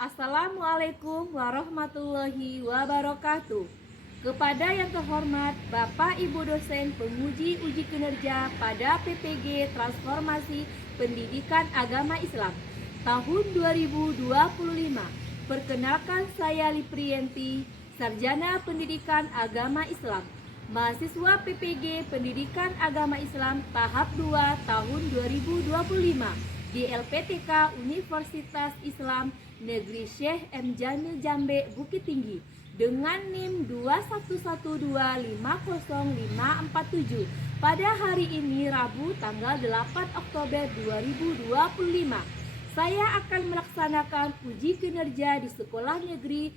Assalamualaikum warahmatullahi wabarakatuh. Kepada yang terhormat Bapak Ibu dosen penguji uji kinerja pada PPG Transformasi Pendidikan Agama Islam tahun 2025. Perkenalkan, saya Lipriyanti, Sarjana Pendidikan Agama Islam, mahasiswa PPG Pendidikan Agama Islam tahap 2 tahun 2025 di LPTK Universitas Islam Negeri Syekh M. Jamil Jambe Bukit Tinggi dengan NIM 211250547 pada hari ini Rabu tanggal 8 Oktober 2025. Saya akan melaksanakan uji kinerja di Sekolah Negeri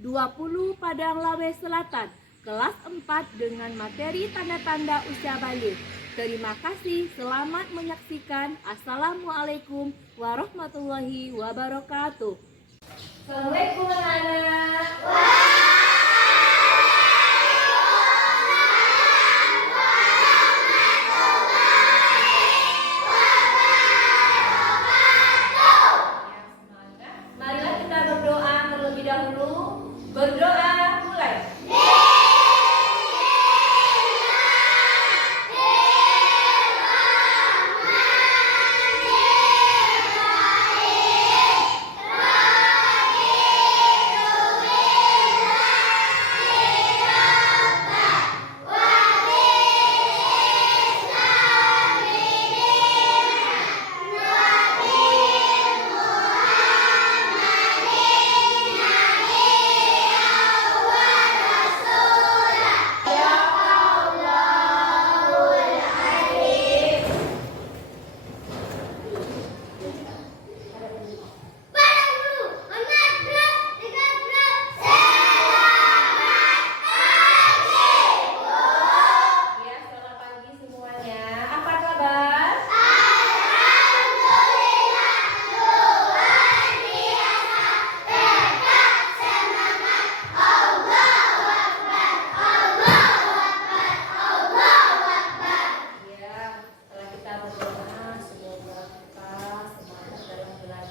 20 Padang Lawe Selatan kelas 4 dengan materi tanda-tanda usia balik. Terima kasih, selamat menyaksikan. Assalamualaikum warahmatullahi wabarakatuh. Assalamualaikum anak-anak. Marilah kita berdoa terlebih dahulu. Berdoa mulai.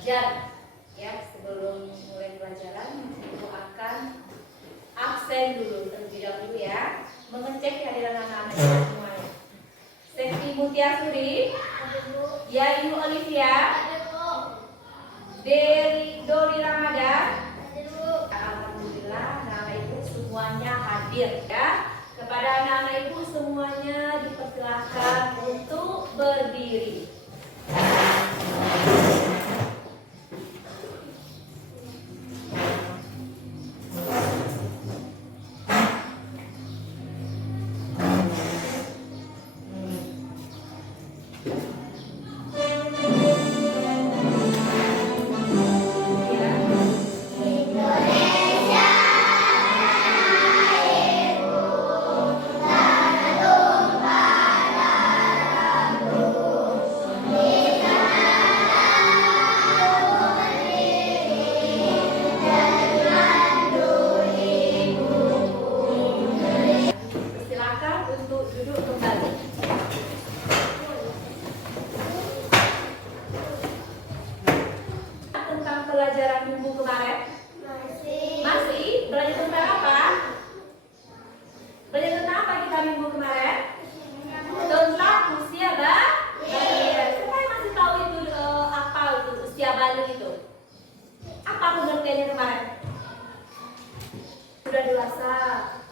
Ya, sebelum mulai pelajaran ibu akan absen dulu terlebih dahulu ya, mengecek kehadiran anak-anak semuanya. Sekti Mutiasuri, Yayu Olivia, Dori Ramadan. Alhamdulillah anak-anak ibu semuanya hadir ya. Kepada anak-anak ibu semuanya dipersilakan untuk berdiri. Pelajaran minggu kemarin? Masih? Belajar tentang apa? Belajar tentang apa kita minggu kemarin? Tentang usia balil. Siapa yang masih tahu itu apa itu usia balil itu? Apa pengertiannya kemarin? Sudah dewasa.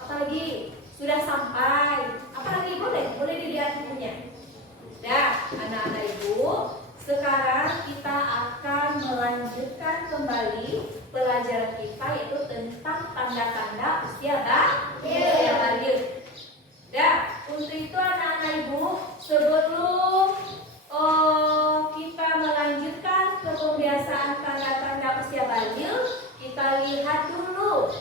Apalagi? Sudah sampai. Apalagi boleh dilihat bukunya. Nah, anak-anak ibu, sekarang kita akan melanjutkan kembali pelajaran kita yaitu tentang tanda-tanda usia balil. Nah, untuk itu anak-anak ibu, sebelum kita melanjutkan ke pembiasaan tanda-tanda usia balil, kita lihat dulu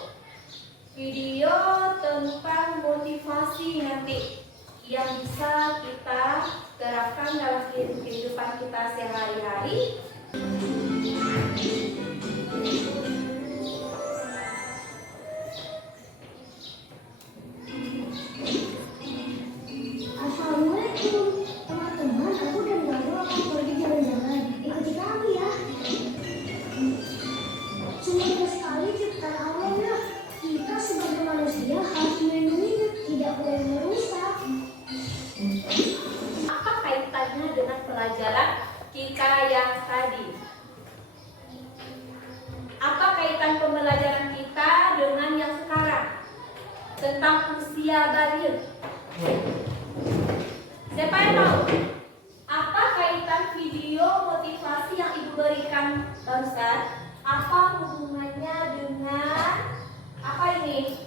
video tentang motivasi nanti yang bisa kita terapkan dalam kehidupan kita sehari-hari. Assalamualaikum teman-teman, aku dan Galuh akan pergi jalan-jalan. Ikuti kami ya. boleh merusak. Apa kaitannya dengan pelajaran kita yang tadi? Apa kaitan pembelajaran kita dengan yang sekarang? Tentang usia balir. Siapa yang tahu? Apa kaitan video motivasi yang Ibu berikan barusan? Apa hubungannya dengan apa ini?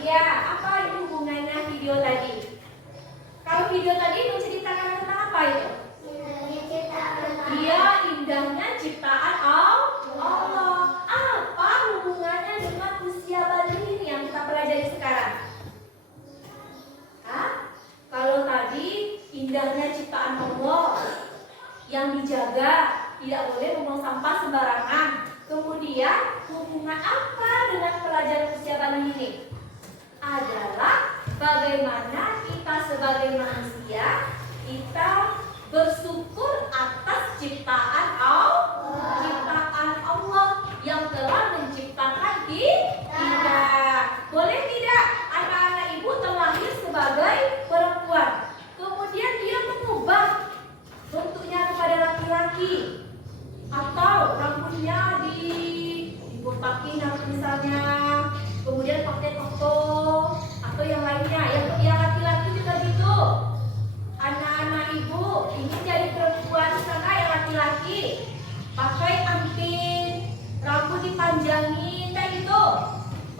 Iya, apa itu hubungannya video tadi? Kalau video tadi menceritakan tentang apa itu? Iya, indahnya ciptaan Allah. Apa hubungannya dengan usia balir ini yang kita pelajari sekarang? Hah? Kalau tadi indahnya ciptaan Allah yang dijaga, tidak boleh membuang sampah sembarangan. Kemudian hubungan apa dengan pelajaran usia balir ini? Adalah bagaimana kita sebagai manusia kita bersyukur atas ciptaan Allah yang telah menciptakan kita. Boleh tidak anak-anak ibu terlahir sebagai perempuan, kemudian dia mengubah bentuknya kepada laki-laki, atau rambutnya dibotakin misalnya, kemudian pakai tato atau yang lainnya. Yang laki-laki juga gitu. Anak-anak ibu ingin jadi perempuan sana, yang laki-laki pakai anting, rambut dipanjangin kayak gitu,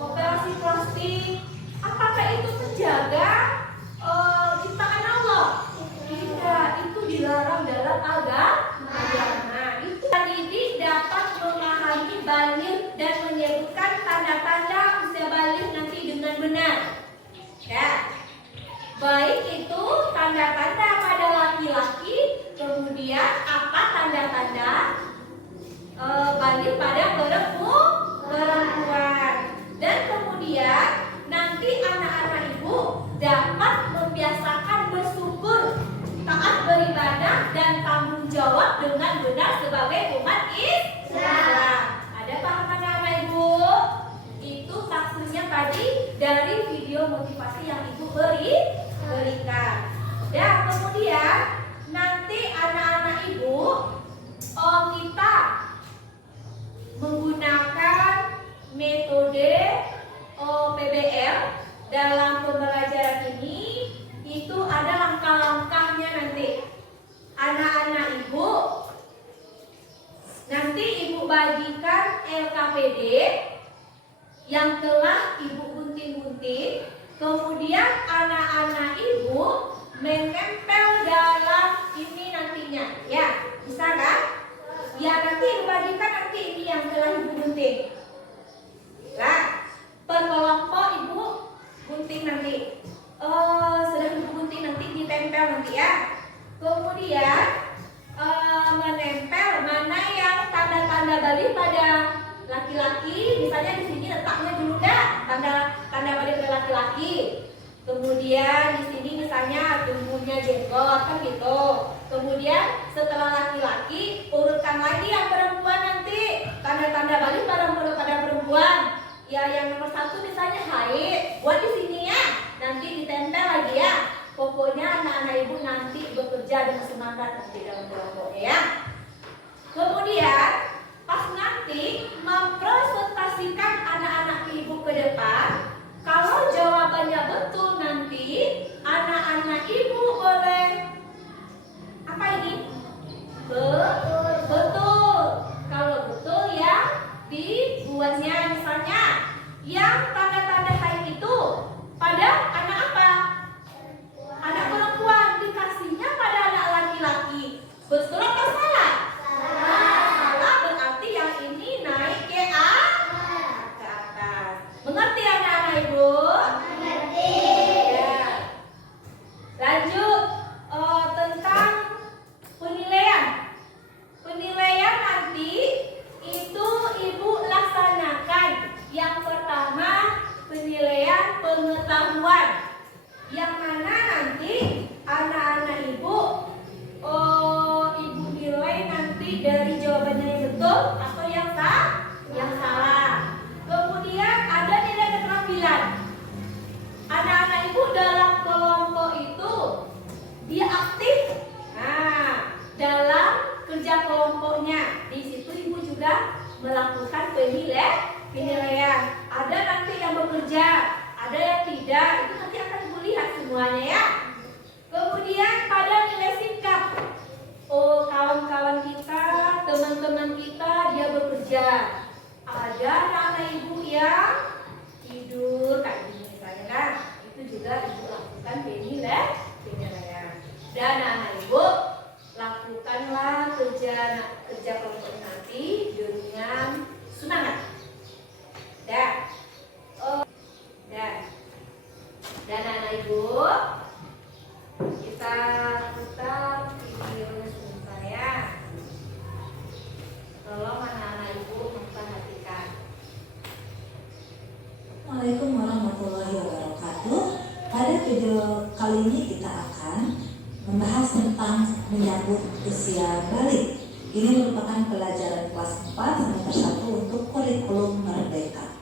operasi plastik. Apakah itu menjaga ciptaan Allah? Tidak, itu dilarang dalam agama. Itu didik dapat memahami balir dan menyebutkan tanda-tanda usia balir nanti dengan benar. Ya, baik itu tanda-tanda pada laki-laki, kemudian apa tanda-tanda balir pada perempuan. Dan kemudian nanti anak-anak ibu dapat membiasakan bersyukur, taat beribadah, dan tanggung jawab dengan benar sebagai umat Islam. Ada paham anak-anak ibu? Itu maksudnya tadi dari video motivasi yang ibu berikan. Dan kemudian nanti anak-anak ibu kita menggunakan metode PBL dalam pembelajaran ini. Itu ada langkah-langkahnya nanti. Anak-anak ibu nanti ibu bagikan LKPD yang telah ibu gunting-gunting. Kemudian anak-anak ibu menempel dalam ini nantinya. Ya, bisa kan? Ya, nanti ibu bagikan nanti ini yang telah ibu gunting. Nah, per kelompok ibu gunting nanti. Sudah ibu gunting nanti ditempel nanti ya. Kemudian menempel mana yang tanda-tanda balir pada laki-laki. Misalnya di sini letaknya dulu dah tanda balir pada laki-laki. Kemudian di sini misalnya tumbuhnya jenggot kan gitu. Kemudian setelah laki-laki urutkan lagi yang perempuan nanti tanda-tanda balir pada perempuan. Ya, yang nomor 1 misalnya haid, buat di sini ya. Nanti ditempel lagi ya. Pokoknya anak-anak ibu nanti bekerja dengan semangat nanti dalam kelompoknya ya. Kemudian pas nanti mempresentasikan anak-anak ibu ke depan, kalau jawabannya betul nanti anak-anak ibu boleh apa ini? Betul. Kalau betul ya dibuatnya misalnya yang tanda-tanda haid itu pada anak apa? Anak perempuan, dikasihnya pada anak laki-laki. Betul atau salah? Salah. melakukan penilaian. Ada nanti yang bekerja, ada yang tidak. Itu nanti akan Ibu lihat semuanya ya. Kemudian pada nilai sikap. Oh, kawan-kawan kita, teman-teman kita dia bekerja. Ada anak-anak Ibu yang tidur kayak gini misalnya kan. Itu juga Ibu lakukan penilaian. Dan anak Ibu lakukanlah kerja kelompok nanti dengan semangat. Dan anak Ibu, kita putar videonya sebentar ya. Tolong anak-anak Ibu memperhatikan. Assalamualaikum warahmatullahi wabarakatuh. Pada video kali ini kita akan membahas tentang menyambut usia balik. Ini merupakan pelajaran kelas 4 semester 1 untuk kurikulum Merdeka.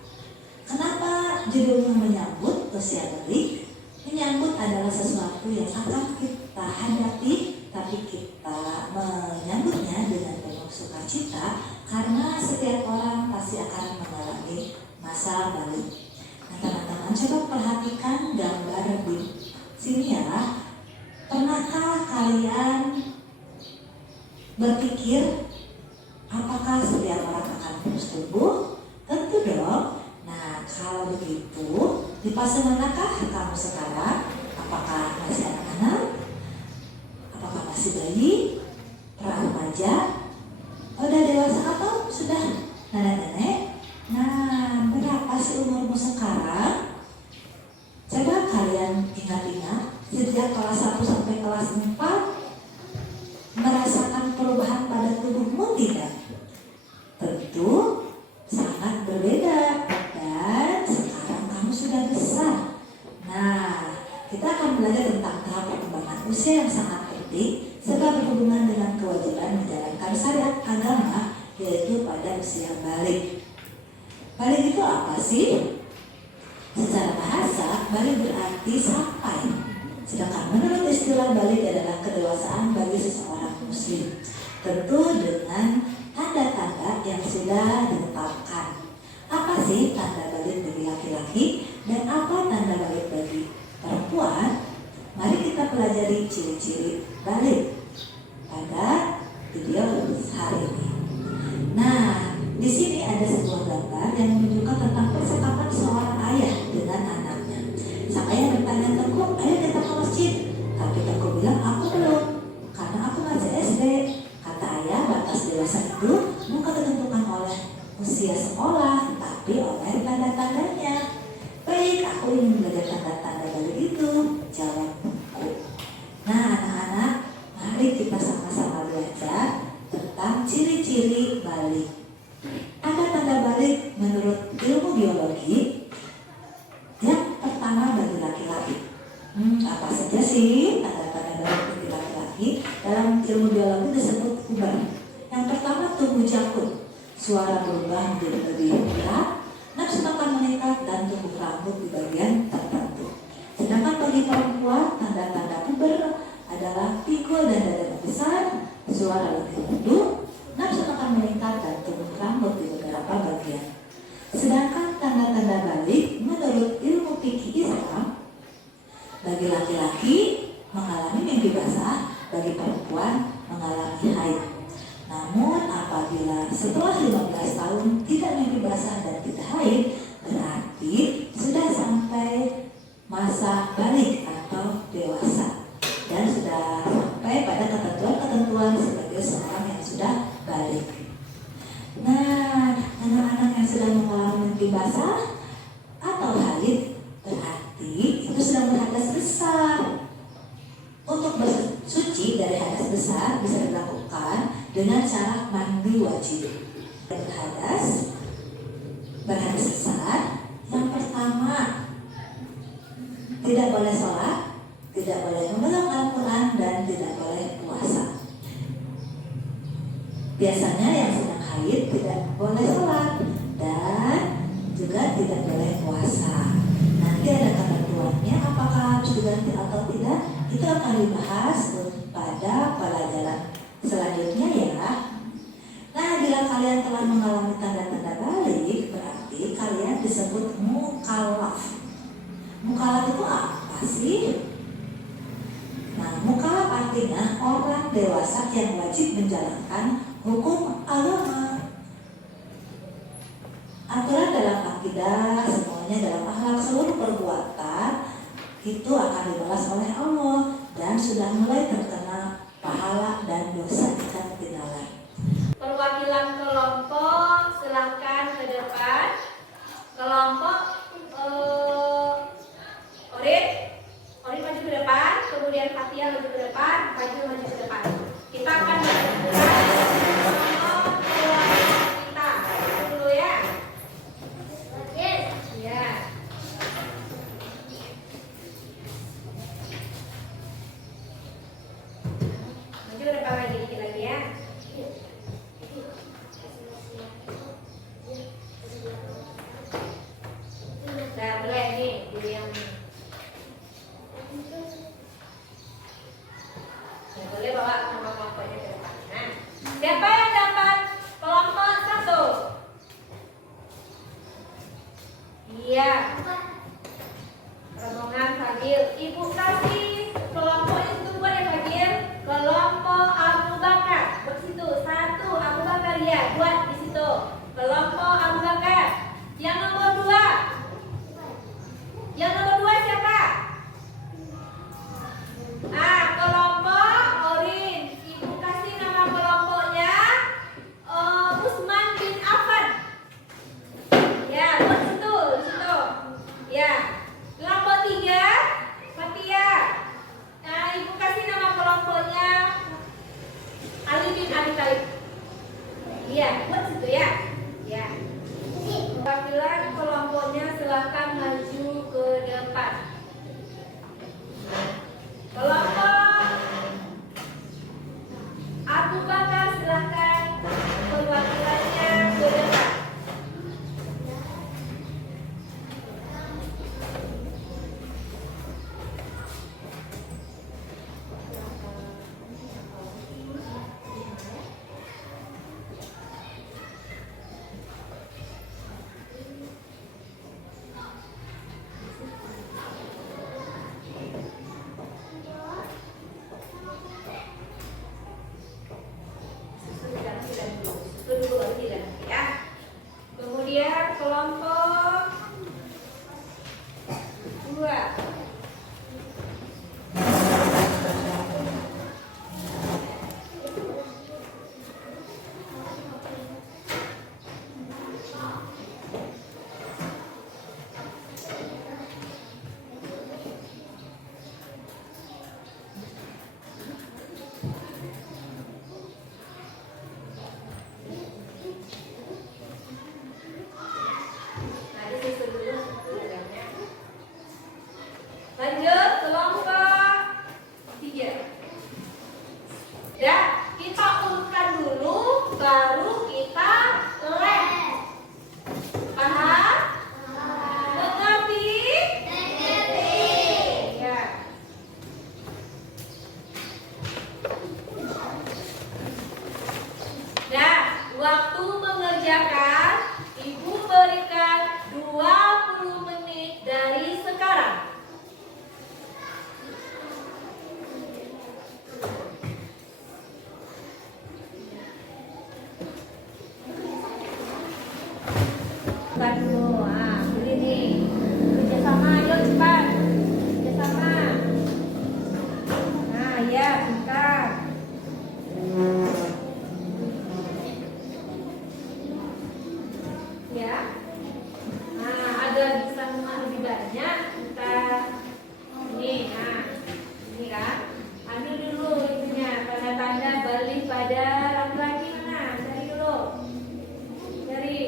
Kenapa judulnya menyambut usia balik? Menyambut adalah sesuatu yang akan kita hadapi, tapi kita menyambutnya dengan penuh sukacita karena setiap orang pasti akan mengalami masa balik. Nah, teman-teman coba perhatikan gambar di sini ya. Pernahkah kalian berpikir apakah setiap orang akan terus tumbuh? Tentu dong. Nah, kalau begitu, di fase manakah kamu sekarang? Apakah masih anak-anak? Apakah masih bayi? Remaja? Udah dewasa atau sudah nenek-nenek? Nah, berapa sih umurmu sekarang? Coba kalian ingat-ingat sejak kelas 1 sampai kelas 4 merasakan perubahan pada tubuhmu tidak? Tentu sangat berbeda. Dan sekarang kamu sudah besar. Nah, kita akan belajar tentang tahap perkembangan usia yang sangat penting sebab berhubungan dengan kewajiban menjalankan syariat agama, yaitu pada usia balik. Balik itu apa sih? Secara bahasa, balik berarti sampai. Sedangkan menurut istilah balik adalah kedewasaan bagi seseorang muslim. Tentu dengan tanda-tanda yang sudah ditetapkan. Apa sih tanda balik bagi laki-laki dan apa tanda balik bagi perempuan? Mari kita pelajari ciri-ciri balik pada video hari ini. Nah, di sini ada sebuah gambar yang menunjukkan tentang percakapan seorang ayah dengan anaknya. Sang ayah bertanya, "Teguh, ayo kita ke masjid." Tapi Teguh bilang, "Aku belum, karena aku masih SD." Kata ayah, batas dewasa itu bukan ditentukan oleh usia sekolah, tapi oleh tanda-tandanya. "Baik, aku ingin belajar tanda-tanda balik itu," jawabku. Nah, anak-anak, mari kita sama-sama belajar tentang ciri-ciri balik. Ada tanda balik menurut ilmu biologi. Yang pertama bagi laki-laki. Apa saja sih tanda-tanda balik bagi laki-laki? Dalam ilmu biologi disebut puber. Yang pertama tumbuh jangkut. Suara berubah menjadi lebih berat, nafsu makan meningkat, dan tumbuh rambut di bagian tertentu. Sedangkan bagi perempuan, tanda-tanda puber adalah pinggul dan dada besar, suara lebih merdu, nafsu makan meningkat, dan tumbuh rambut di beberapa bagian. Sedangkan tanda-tanda balik menurut ilmu fikih Islam, bagi laki-laki mengalami mimpi basah, bagi perempuan mengalami haid. Namun apabila setelah 15 tahun tidak mimpi basah dan tidak haid, berarti sudah sampai masa balik atau dewasa dan sudah sampai pada ketentuan-ketentuan sebagai seorang yang sudah balik. Nah, anak-anak yang sudah mengalami mimpi basah atau haid berarti itu sudah berhadas besar. Untuk bersuci dari hadas besar bisa dilakukan dengan cara mandi wajib. Berhadas besar, yang pertama tidak boleh sholat, tidak boleh memegang Al-Quran, dan tidak boleh puasa. Biasanya yang sedang haid tidak boleh sholat dan juga tidak boleh puasa. Nanti ada ketentuannya apakah harus diganti atau tidak, itu akan dibahas pada pelajaran selanjutnya ya. Nah, bila kalian telah mengalami tanda-tanda balik, berarti kalian disebut mukallaf. Mukallaf itu apa sih? Nah, mukallaf artinya orang dewasa yang wajib menjalankan hukum agama. Aturan dalam akidah, semuanya dalam akhlak, seluruh perbuatan itu akan dibalas oleh Allah dan sudah mulai terkena pahala dan dosa jika ketinggalan. Perwakilan kelompok silahkan ke depan. Kelompok Orin maju ke depan, kemudian Fatia maju ke depan, Fajrul maju ke depan. Kita akan menentukan nomor kelompok kita dulu ya. Ya. Maju ke depan lagi, dikit lagi ya. Nah, boleh nih, dulu yang ini. Nah, boleh bawa nama kelompoknya ke depan. Nah, siapa yang dapat kelompok 1? Iya. Rombongan Fadil. Ibu kasih kelompok itu buat ya Fadil. Kelompok Abu Bakar. Buat situ. 1 Abu Bakar ya. Buat di situ. Kelompok Abu Bakar. Yang nomor 2. Yang nomor 2 siapa? Kelompok Orin. Ibu kasih nama kelompoknya Utsman bin Affan. Ya, buat situ, di situ. Ya. Kelompok 3 Fatia. Nah, ibu kasih nama kelompoknya Ali bin Abi Thalib. Iya, buat situ ya. Ya. Perwakilan kelompoknya silahkan maju ke depan. Kelompok Abu Bakar silahkan perwakilannya ke depan. Kemudian kelompok 2. Lanjut kelompok 3. Ya, kita urutkan dulu, baru kita lem. Paham? Mengerti? Ya. Nah, waktu mengerjakan Ibu berikan 20 menit dari sekarang. Bukan dulu, beli nih. Kerjasama, ayo cepat. Kerjasama. Nah, ya, bentar. Ya. Nah, agar bisa lebih banyak, kita ini, ini kan. Ambil dulu itunya, tanda-tanda balik pada laki-laki mana? Cari dulu. Cari.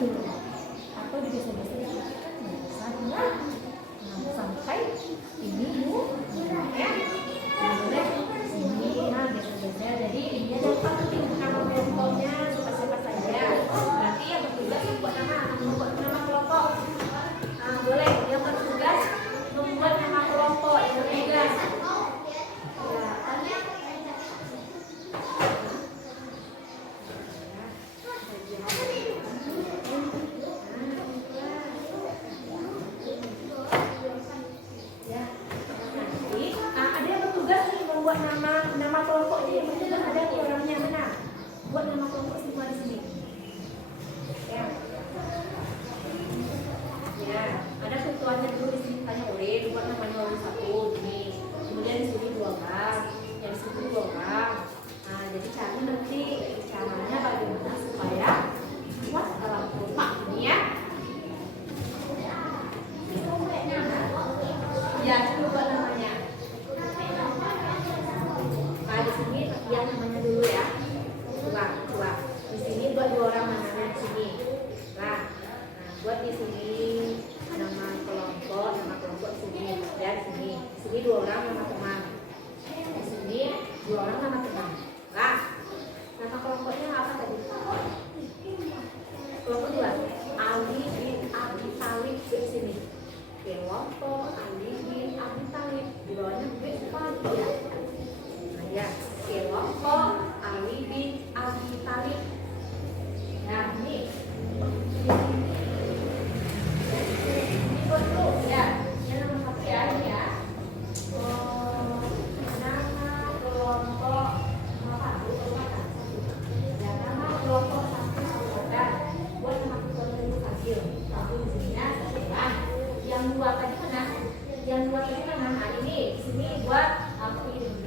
dulu atau digeser-geser dikit kan biasanya. Nah, sampai ini bu ya boleh sini nah geser-geser. Jadi ini ada penting nama kelompoknya siapa saja. Berarti yang bertugas membuat nama kelompok. Nah, boleh yang bertugas membuat nama kelompok yang bertugas. Buat nama kelompok ini benar ada nih orangnya mana? Buat nama kelompok semua di sini. Ya. Ya, ada ketuanya dulu di sini tanya oleh buat namanya orang satu ini. Kemudian di sini 2 orang, yang di sini 2 orang. Nah, jadi caranya bagaimana supaya buat dalam kotak ini ya. Ya, itu buat namanya. Nah, di sini yang namanya dulu ya. Dua. Di sini buat 2 orang namanya di sini. Nah, buat di sini nama kelompok di sini. Dan di sini. Di sini 2 orang nama teman. Di sini 2 orang nama teman. Nah, nama kelompoknya apa tadi? Kelompok 2. Ali bin Abi Thalib di sini. Kelompok Ali bin Abi Thalib. Di bawahnya B ya. Ya, kelompok Ali bin Abi Thalib. Nah, ini dulu ya. Ini nama satu ya, ini ya. Nama kelompok ya, nama kelompok satu saudara. Buat nama kelompok dulu hasil. Satu di sini ya, sebelah. Yang 2 tadi mana? Yang 2 tadi mana? Nah, ini di sini buat aku ini.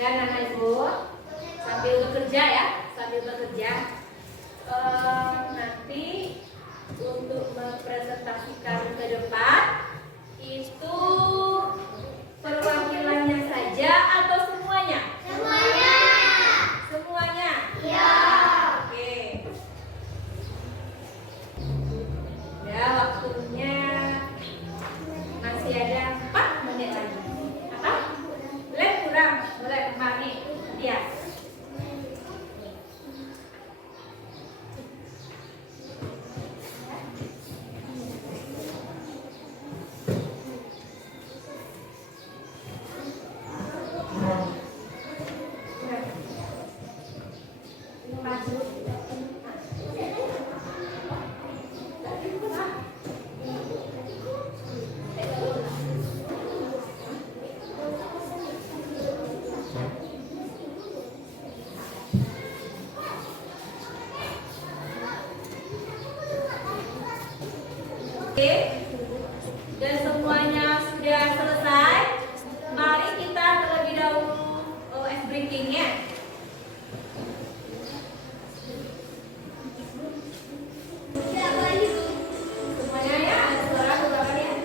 Dan anak ibu sambil bekerja ya, sambil bekerja. Nanti untuk mempresentasikan ke depan itu perwakilannya saja atau semuanya? Semuanya. Semuanya? Ya. Oke. Ya, waktunya masih ada 4 menit lagi. Apa? Boleh kurang? Boleh kembali. Ya. Oke, dan semuanya sudah selesai. Mari kita terlebih dahulu ice breakingnya. Semuanya ya, ada suara beberapa ya.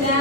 Dan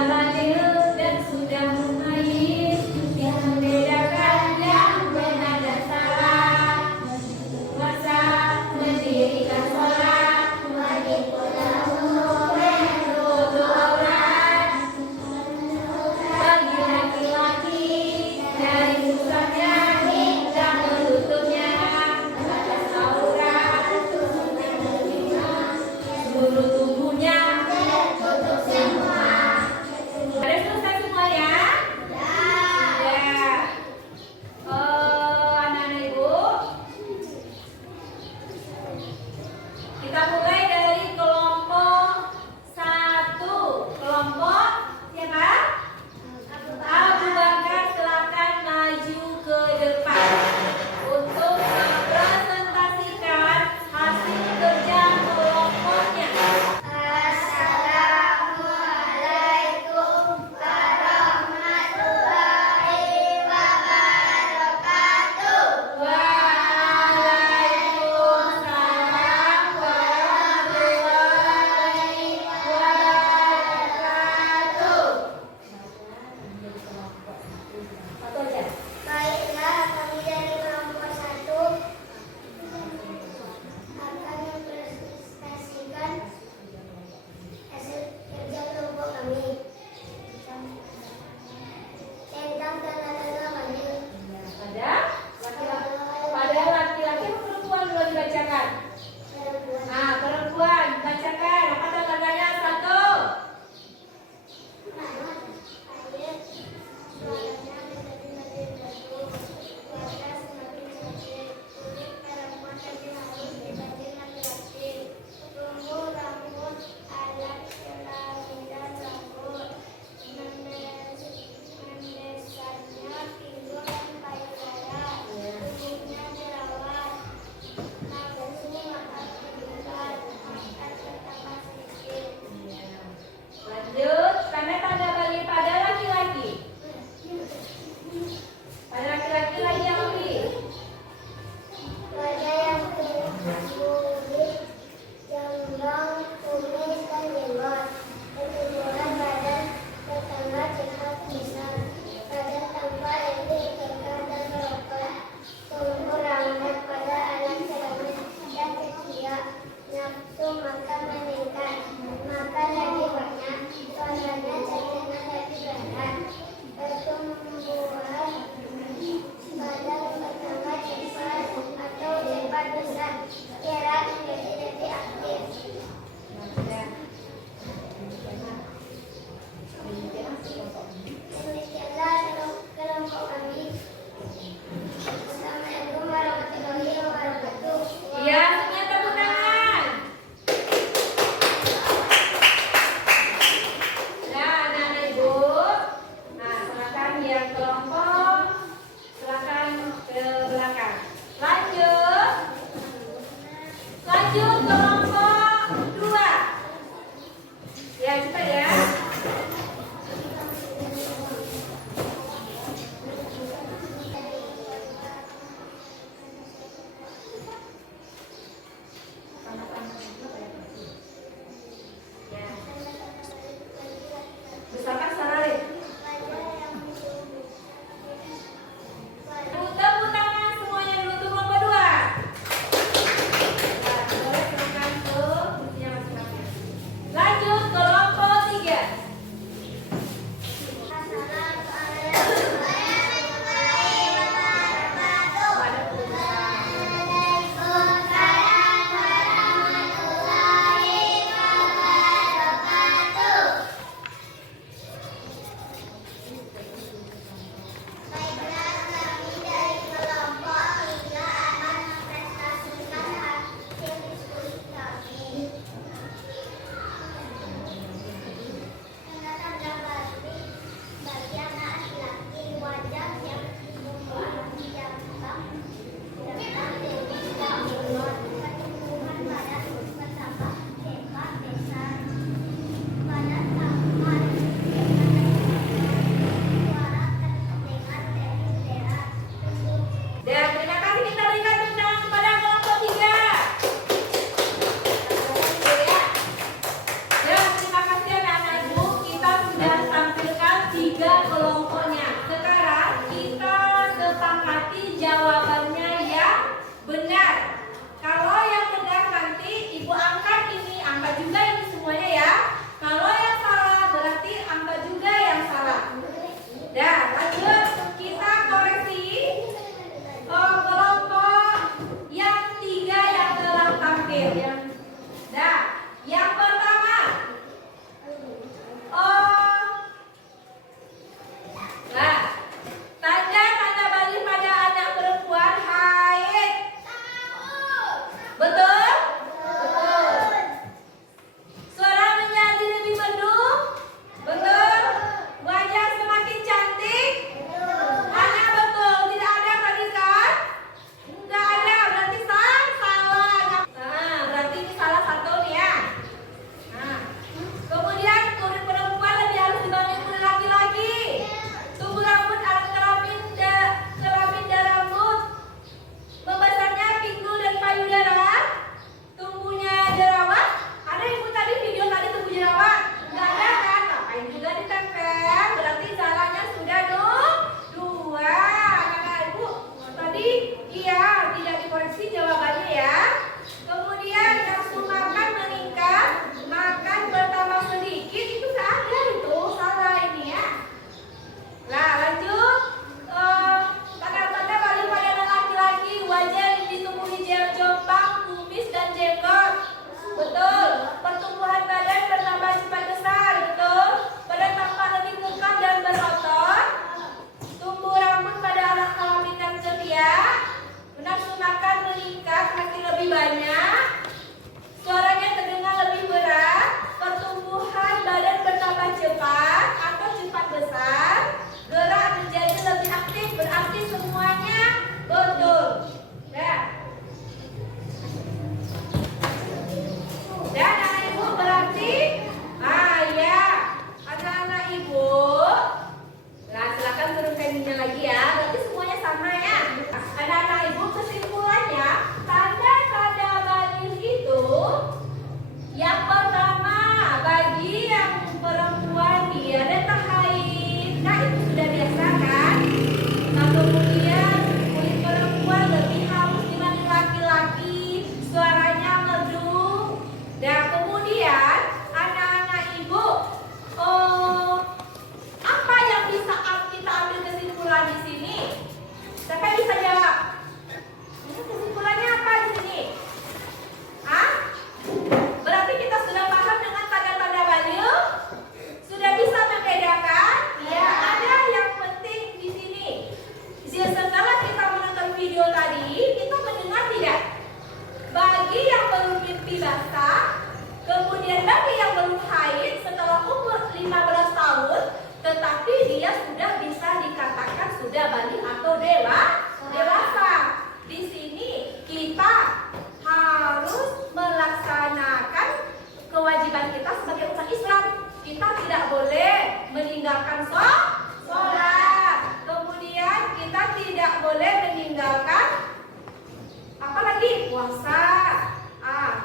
puasa.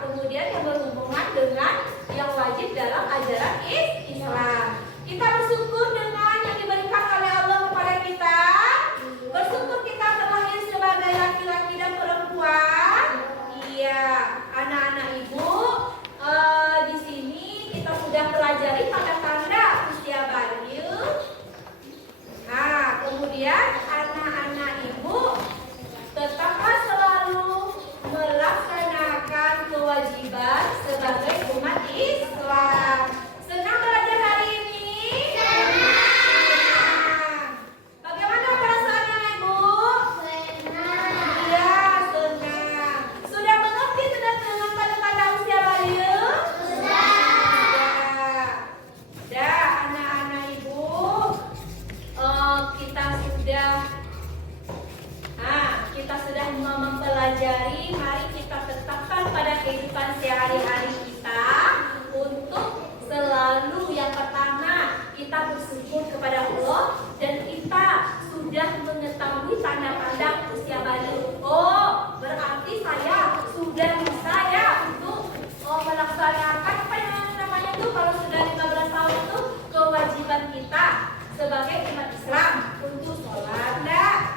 Kemudian yang berhubungan dengan yang wajib dalam ajaran Islam. Kita bersyukur dengan yang diberikan oleh Allah kepada kita. Bersyukur kita terlahir sebagai laki-laki dan perempuan. Iya, anak-anak ibu, di sini kita sudah pelajari tanda-tanda usia bayi. Nah, kemudian anak-anak ibu tetaplah selalu melaksanakan kewajiban sebagai umat Islam. Senang belajar hari ini? Senang. Bagaimana perasaannya ibu? Senang. Iya, senang. Sudah mengerti dengan tanda-tanda usia bayi? Sudah. Sudah, anak-anak ibu. Kita sudah mempelajari. Mari kita tetapkan pada kehidupan sehari-hari kita untuk selalu yang pertama kita bersyukur kepada Allah, dan kita sudah mengetahui tanda-tanda usia bayi. Oh, berarti saya sudah bisa ya untuk melaksanakan apa yang namanya tuh kalau sudah 15 tahun itu kewajiban kita sebagai umat Islam untuk sholat. Nah,